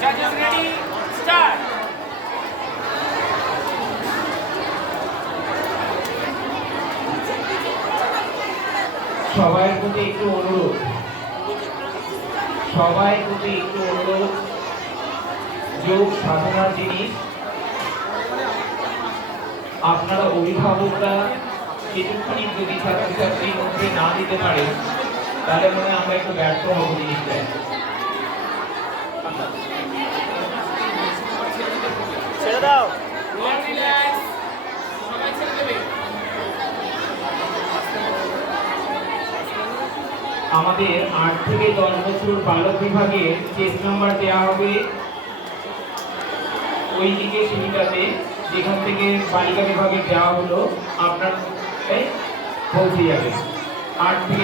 Judges ready? Start. সবার প্রতি একটু অনুরোধ, যোগ সাধনার জিনিস। আপনারা অভিভাবকরা কিছুক্ষণ যদি ছাত্রছাত্রীর মধ্যে না দিতে পারে তাহলে মনে হয় আমরা একটু ব্যর্থ হব জিনিসটায়। ছেড়ে দাও, রিল্যাক্স, সবাই ছেড়ে দেবে। আমাদের 8 থেকে 10 বছর বালক বিভাগে চেস নাম্বার দেওয়া হবে ওই দিকে সিঁড়িটাতে, যেখান থেকে বালিকা বিভাগে দেওয়া হলো আপনার পৌঁছে যাবে। 8 থেকে